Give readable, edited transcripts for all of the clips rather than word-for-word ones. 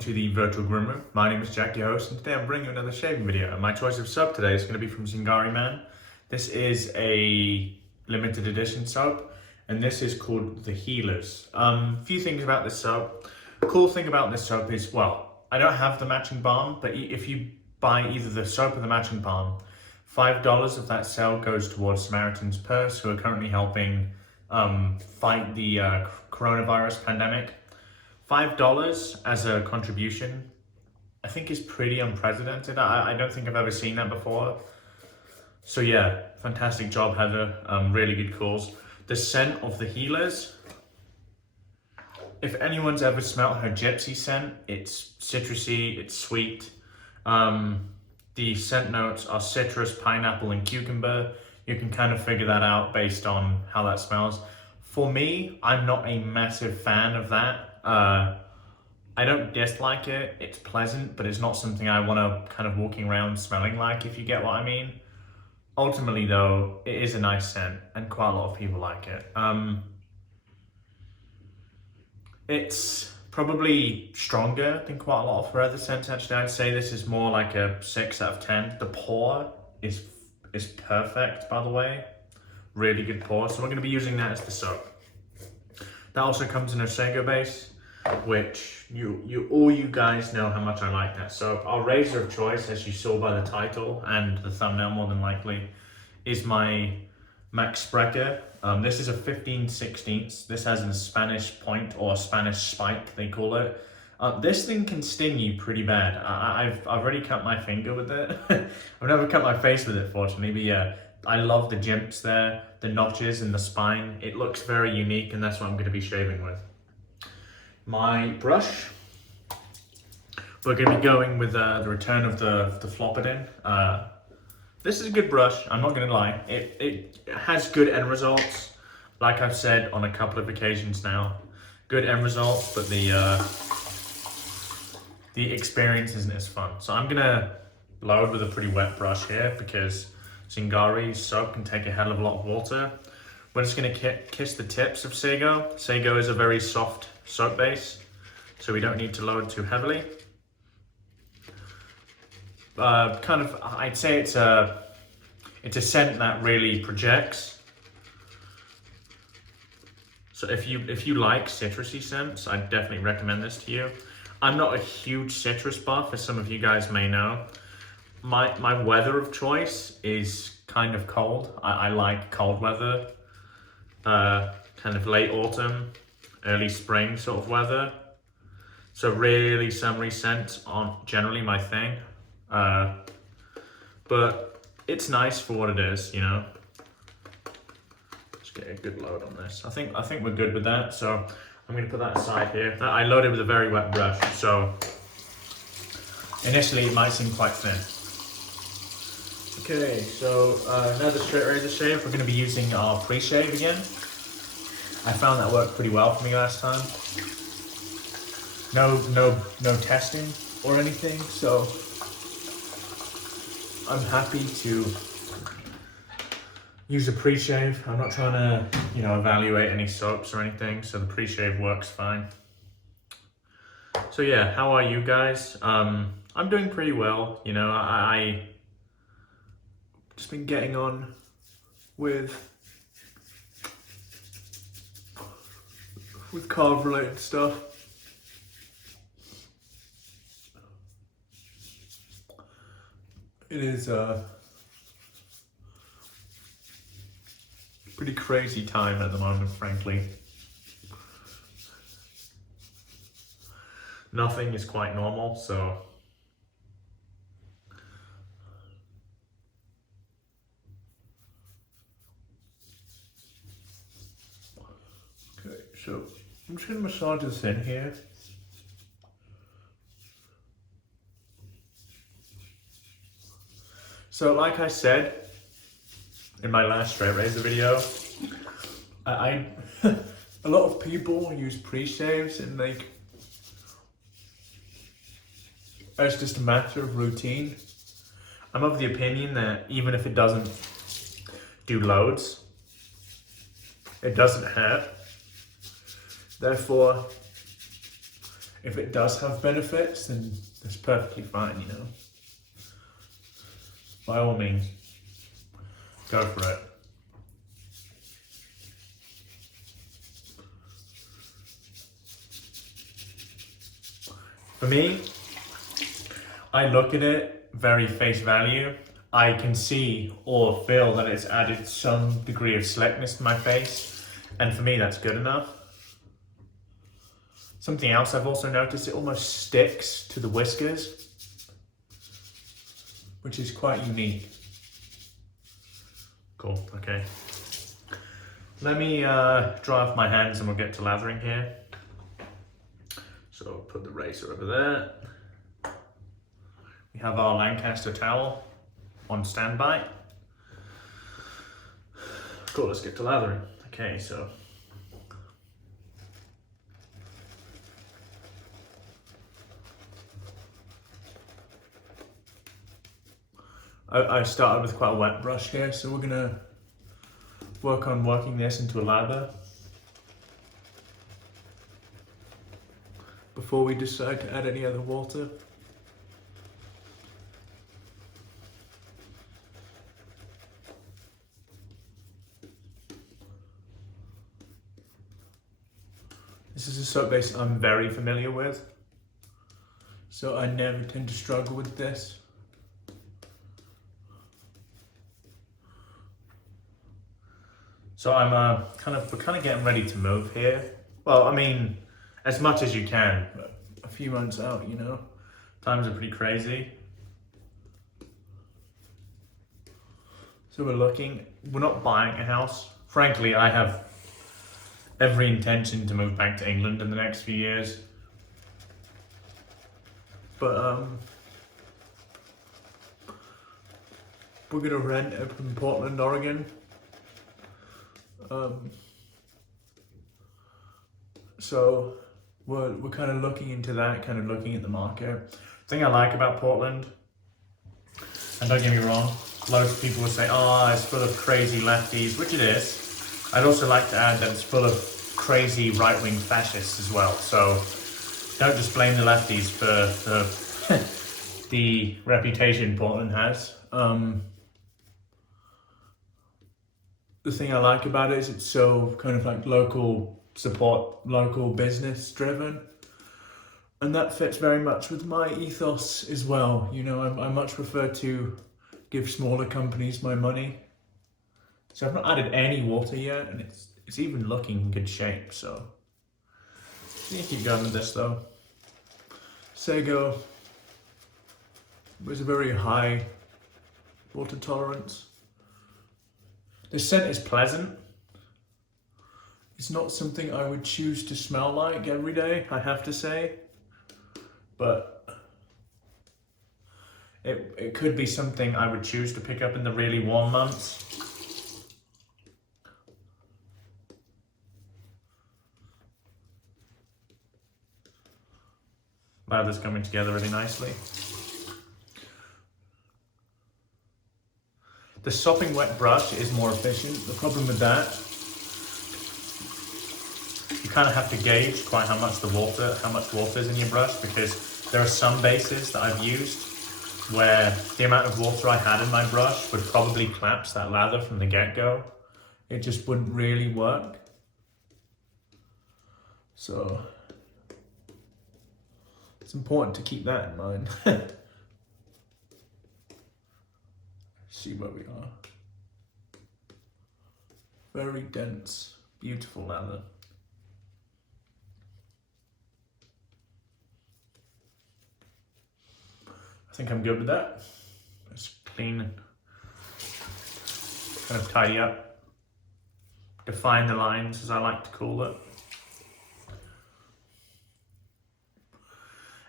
to the Virtual Groomer. My name is Jack, your host, and today I'm bringing you another shaving video. And my choice of soap today is going to be from Zingari Man. This is a limited edition soap, and this is called the Healers. Few things about this soap. Cool thing about this soap is, well, I don't have the matching balm, but if you buy either the soap or the matching balm, $5 of that sale goes towards Samaritan's Purse, who are currently helping fight the coronavirus pandemic. $5 as a contribution, I think, is pretty unprecedented. I don't think I've ever seen that before. So yeah, fantastic job, Heather. Really good cause. The scent of the Healers, if anyone's ever smelled her gypsy scent, it's citrusy, it's sweet. The scent notes are citrus, pineapple, and cucumber. You can kind of figure that out based on how that smells. For me, I'm not a massive fan of that. I don't dislike it, it's pleasant, but it's not something I want to kind of walking around smelling like, if you get what I mean. Ultimately though, it is a nice scent and quite a lot of people like it. It's probably stronger than quite a lot of her other scents actually. I'd say this is more like a 6 out of 10. The pour is perfect, by the way. Really good pour, so we're going to be using that as the soap. That also comes in a Sago base, which all you guys know how much I like that soap. Our razor of choice, as you saw by the title and the thumbnail more than likely, is my Max Sprecher. This is a 15/16. This has a Spanish point, or a Spanish spike, they call it. This thing can sting you pretty bad. I've already cut my finger with it. I've never cut my face with it, fortunately, but yeah. I love the jimps there, the notches in the spine. It looks very unique, and that's what I'm going to be shaving with. My brush, we're going to be going with the return of the Paladin. This is a good brush, I'm not going to lie. It has good end results, like I've said on a couple of occasions now. Good end results, but the experience isn't as fun. So I'm going to load with a pretty wet brush here, because Zingari soap can take a hell of a lot of water. We're just going to kiss the tips of Sago. Sago is a very soft soap base, so we don't need to load too heavily. I'd say it's a scent that really projects. So if you like citrusy scents, I'd definitely recommend this to you. I'm not a huge citrus buff, as some of you guys may know. My weather of choice is kind of cold. I like cold weather, kind of late autumn, early spring sort of weather. So really summery scents aren't generally my thing, but it's nice for what it is, you know. Let's get a good load on this. I think we're good with that. So I'm going to put that aside here. I loaded with a very wet brush, so initially it might seem quite thin. Okay, so another straight razor shave. We're going to be using our pre-shave again. I found that worked pretty well for me last time. No testing or anything, so I'm happy to use a pre-shave. I'm not trying to, evaluate any soaps or anything, so the pre-shave works fine. So yeah, how are you guys? I'm doing pretty well. I just been getting on with carb related stuff. It is a pretty crazy time at the moment, frankly. Nothing is quite normal, so so I'm just going to massage this in here. So like I said in my last straight razor video, a lot of people use pre-shaves and it's just a matter of routine. I'm of the opinion that even if it doesn't do loads, it doesn't hurt. Therefore, if it does have benefits, then that's perfectly fine, you know. By all means, go for it. For me, I look at it very face value. I can see or feel that it's added some degree of slickness to my face, and for me that's good enough. Something else I've also noticed, it almost sticks to the whiskers, which is quite unique. Cool, okay. Let me dry off my hands and we'll get to lathering here. So I'll put the razor over there. We have our Lancaster towel on standby. Cool, let's get to lathering. Okay, so I started with quite a wet brush here, so we're gonna work on working this into a lather before we decide to add any other water. This is a soap base I'm very familiar with, so I never tend to struggle with this. So I'm we're kind of getting ready to move here. Well, I mean, as much as you can, but a few months out, you know, times are pretty crazy. So we're not buying a house. Frankly, I have every intention to move back to England in the next few years. But we're gonna rent up in Portland, Oregon. So we're kind of looking into that, kind of looking at the market. The thing I like about Portland, and don't get me wrong, loads of people will say, oh, it's full of crazy lefties, which it is. I'd also like to add that it's full of crazy right-wing fascists as well. So don't just blame the lefties for the reputation Portland has. The thing I like about it is it's so kind of like local support, local business driven. And that fits very much with my ethos as well. You know, I much prefer to give smaller companies my money. So I've not added any water yet, and it's even looking in good shape, so. I'm gonna keep going with this though. Sago was a very high water tolerance. The scent is pleasant. It's not something I would choose to smell like every day, I have to say. But it could be something I would choose to pick up in the really warm months. Lather's coming together really nicely. The sopping wet brush is more efficient. The problem with that, you kind of have to gauge quite how much water is in your brush, because there are some bases that I've used where the amount of water I had in my brush would probably collapse that lather from the get-go. It just wouldn't really work. So it's important to keep that in mind. See where we are. Very dense, beautiful lather. I think I'm good with that. Let's clean and kind of tidy up. Define the lines, as I like to call it.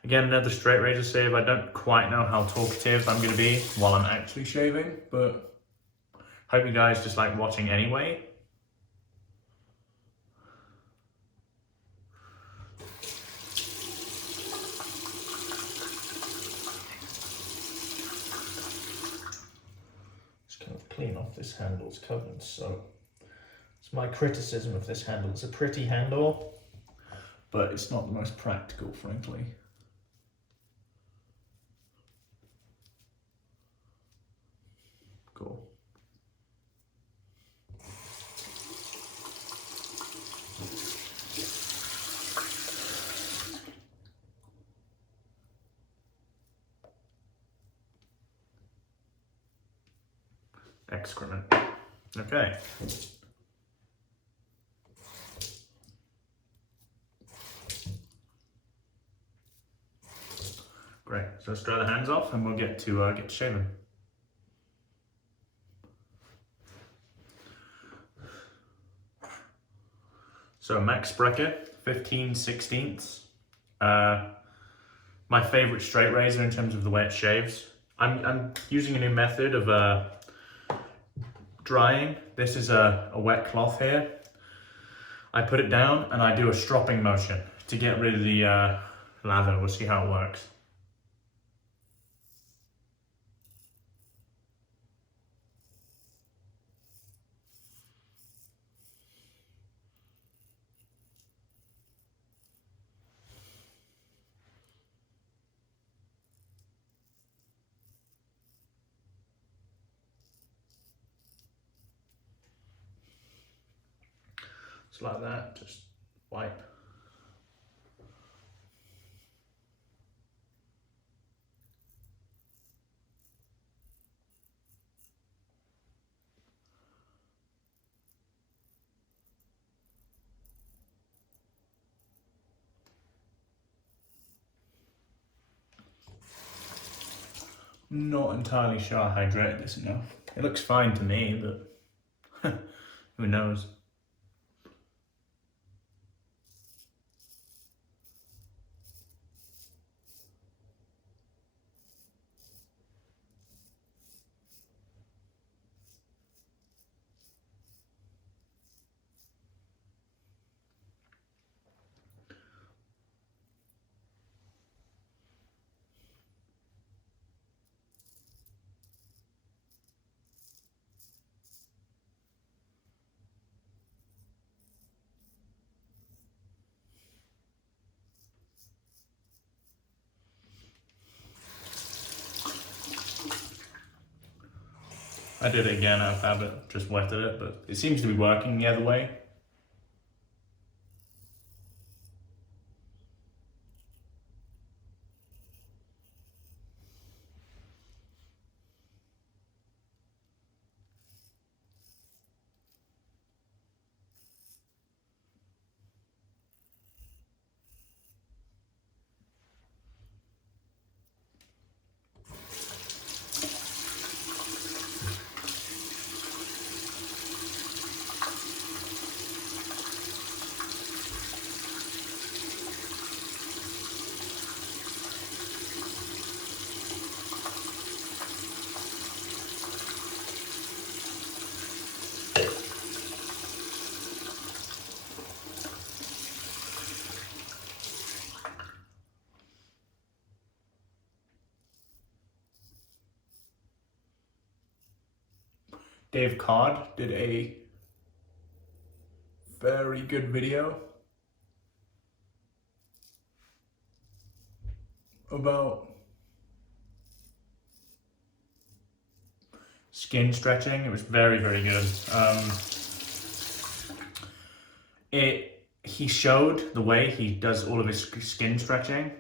Again, another straight razor shave. I don't quite know how talkative I'm going to be while I'm actually shaving, but I hope you guys just like watching anyway. Just kind of clean off this handle. It's covered in soap. It's my criticism of this handle. It's a pretty handle, but it's not the most practical, frankly. Cool. Excrement. Okay. Great. So let's dry the hands off, and we'll get to shaving. So Max Sprecher, 15/16. My favorite straight razor in terms of the way it shaves. I'm using a new method of drying. This is a wet cloth here. I put it down and I do a stropping motion to get rid of the lather. We'll see how it works. Just like that, just wipe. Not entirely sure I hydrated this enough. It looks fine to me, but who knows? I did it again out of habit, just wetted it, but it seems to be working the other way. Dave Codd did a very good video about skin stretching. It was very, very good. He showed the way he does all of his skin stretching.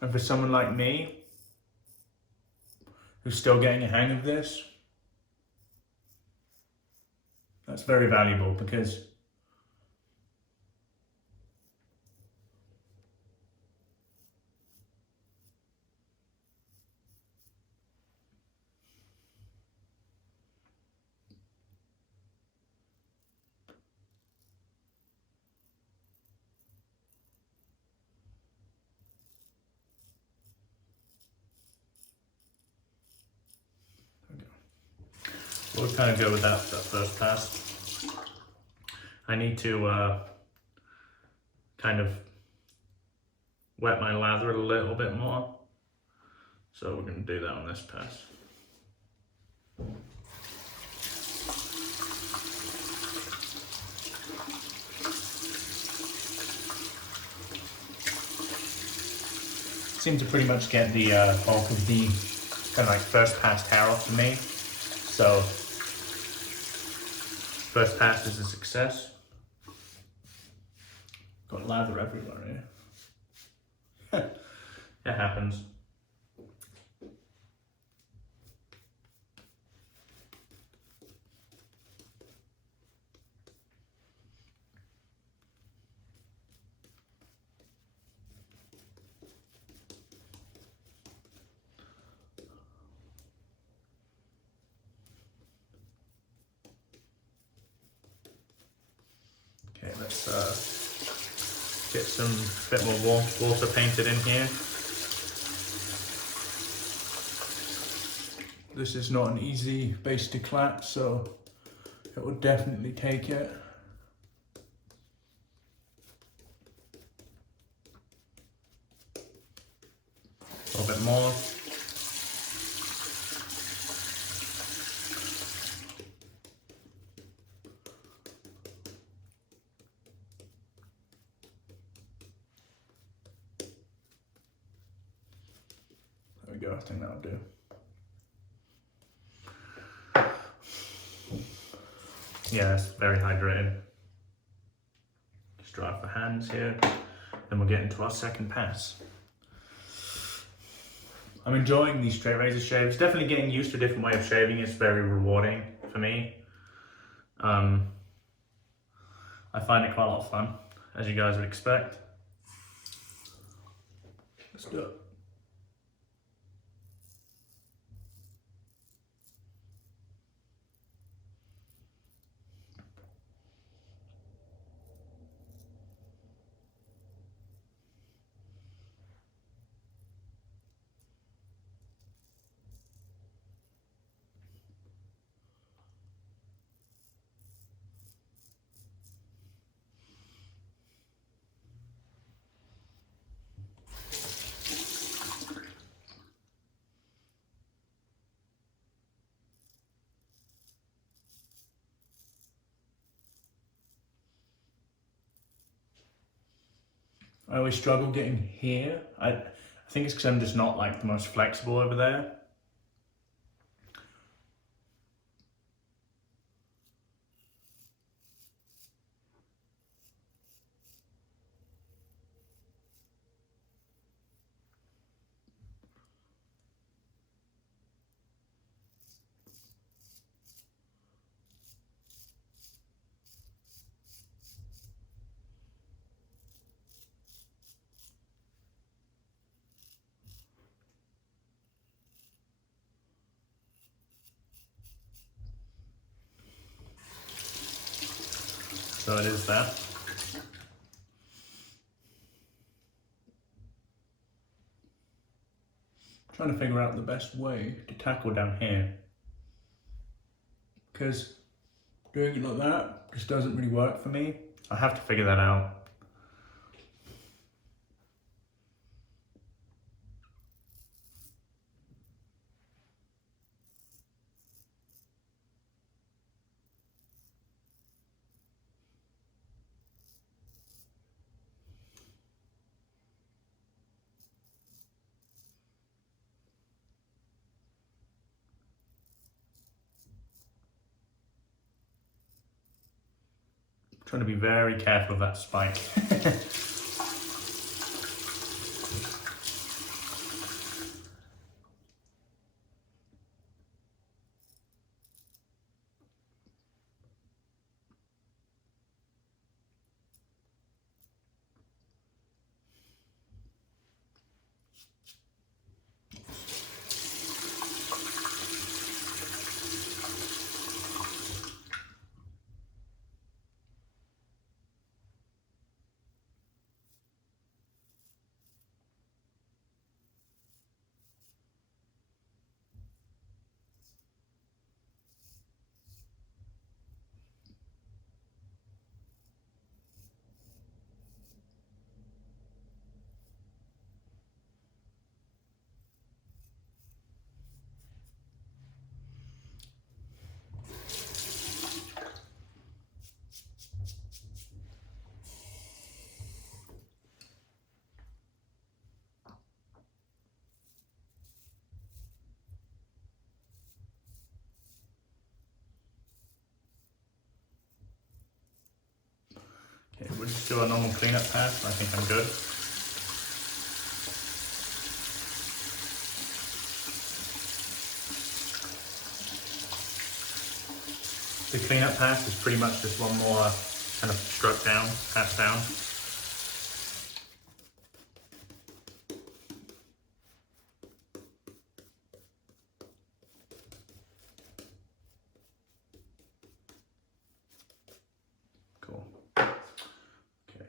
And for someone like me, who's still getting a hang of this, that's very valuable because we'll kind of go with that first pass. I need to kind of wet my lather a little bit more. So we're going to do that on this pass. seem to pretty much get the bulk of the kind of like first pass hair off for me. So first pass is a success. Got lather everywhere here. It happens. Okay, let's get some bit more water painted in here. This is not an easy base to clap, so it will definitely take it. A little bit more. There we go, I think that'll do. Yeah, it's very hydrated. Just dry off the hands here. Then we'll get into our second pass. I'm enjoying these straight razor shaves. Definitely getting used to a different way of shaving. It's very rewarding for me. I find it quite a lot of fun, as you guys would expect. Let's do it. I always struggle getting here. I think it's because I'm just not like the most flexible over there. So it is that. Trying to figure out the best way to tackle down here, because doing it like that just doesn't really work for me. I have to figure that out. Trying to be very careful of that spike. we'll just do a normal cleanup pass. I think I'm good. The cleanup pass is pretty much just one more kind of stroke down, pass down. Cool. Okay.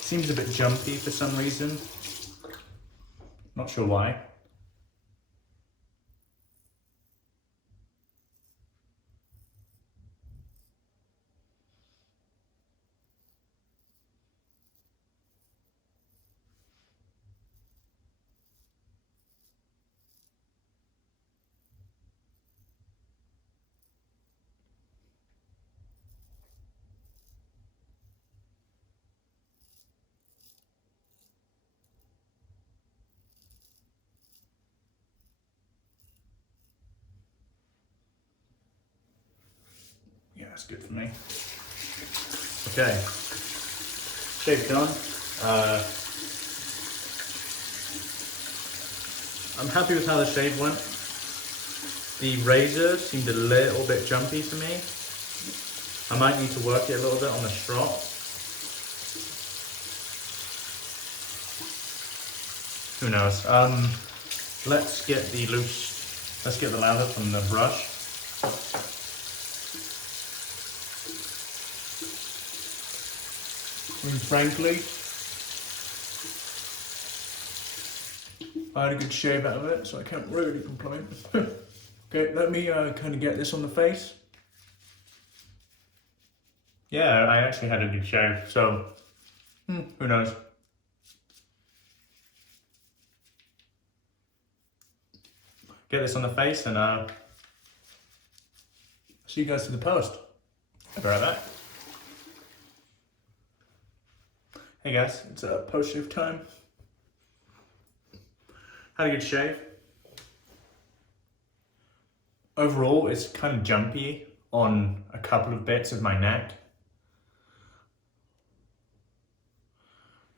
Seems a bit jumpy for some reason. Not sure why. Yeah, that's good for me. Okay, shave done. I'm happy with how the shave went. The razor seemed a little bit jumpy to me. I might need to work it a little bit on the strop. Who knows? Let's get the lather from the brush. I mean, frankly, I had a good shave out of it, so I can't really complain. Okay, let me kind of get this on the face. Yeah, I actually had a good shave, so who knows? Get this on the face and see you guys to the post. I'll be right back. Hey guys, it's post shave time. Had a good shave. Overall, it's kind of jumpy on a couple of bits of my neck.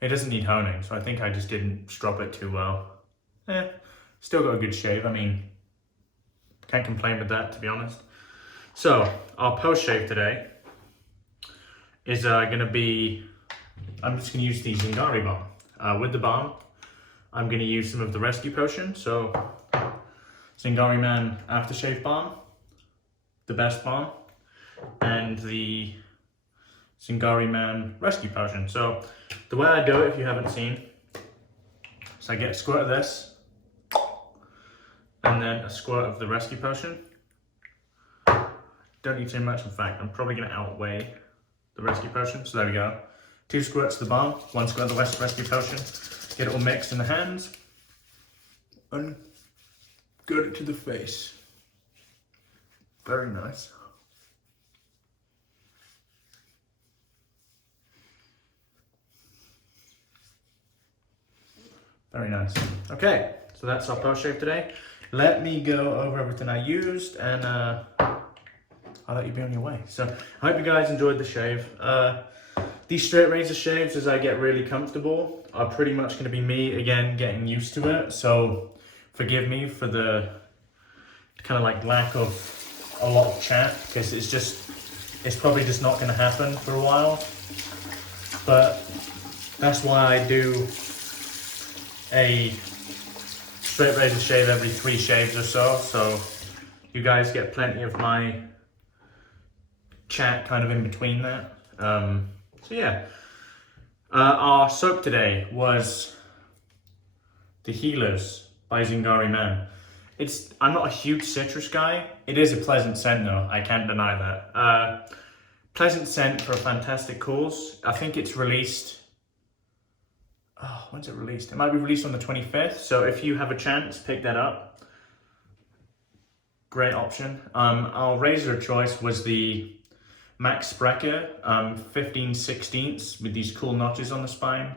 It doesn't need honing, so I think I just didn't strop it too well. Still got a good shave. I mean, can't complain with that, to be honest. So, our post shave today is gonna be, I'm just gonna use the Zingari balm. With the balm, I'm gonna use some of the rescue potion. So, Zingari Man aftershave balm, the best balm, and the Zingari Man rescue potion. So, the way I do it, if you haven't seen, is I get a squirt of this, and then a squirt of the rescue potion. Don't need too much, in fact, I'm probably gonna outweigh the rescue potion, so there we go. 2 squirts of the balm, 1 squirt of the rescue potion. Get it all mixed in the hands, and get it to the face. Very nice. Very nice. Okay, so that's our post shave today. Let me go over everything I used, and I'll let you be on your way. So I hope you guys enjoyed the shave. These straight razor shaves, as I get really comfortable, are pretty much going to be me again getting used to it. So forgive me for the kind of like lack of a lot of chat, because it's probably just not going to happen for a while. But that's why I do a straight razor shave every 3 shaves or so. So you guys get plenty of my chat kind of in between that. So yeah, our soap today was the Healers by Zingari Man. I'm not a huge citrus guy. It is a pleasant scent though, I can't deny that. Pleasant scent for a fantastic cause. I think it's released, when's it released? It might be released on the 25th, so if you have a chance, pick that up. Great option. Our razor of choice was the Max Sprecher 15/16 with these cool notches on the spine,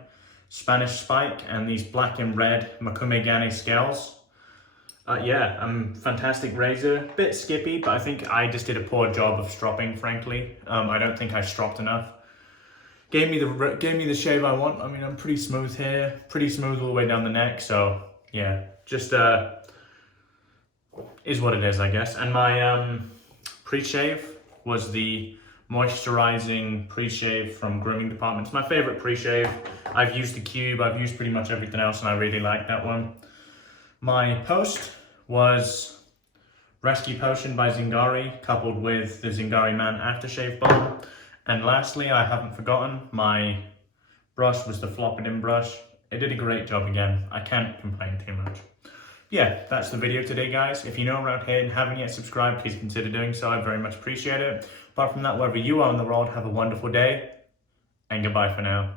Spanish spike, and these black and red Mokume Gane scales. Yeah, fantastic razor. Bit skippy, but I think I just did a poor job of stropping, frankly. I don't think I stropped enough. Gave me the shave I want. I mean, I'm pretty smooth here, pretty smooth all the way down the neck. So yeah, just is what it is, I guess. And my pre-shave was the moisturizing pre-shave from Grooming Department. It's my favorite pre-shave. I've used the Cube. I've used pretty much everything else, and I really like that one. My post was Rescue Potion by Zingari, coupled with the Zingari Man Aftershave Balm. And lastly, I haven't forgotten, my brush was the Paladin brush. It did a great job again. I can't complain too much. Yeah, that's the video today, guys. If you're new around here and haven't yet subscribed, please consider doing so. I very much appreciate it. Apart from that, wherever you are in the world, have a wonderful day, and goodbye for now.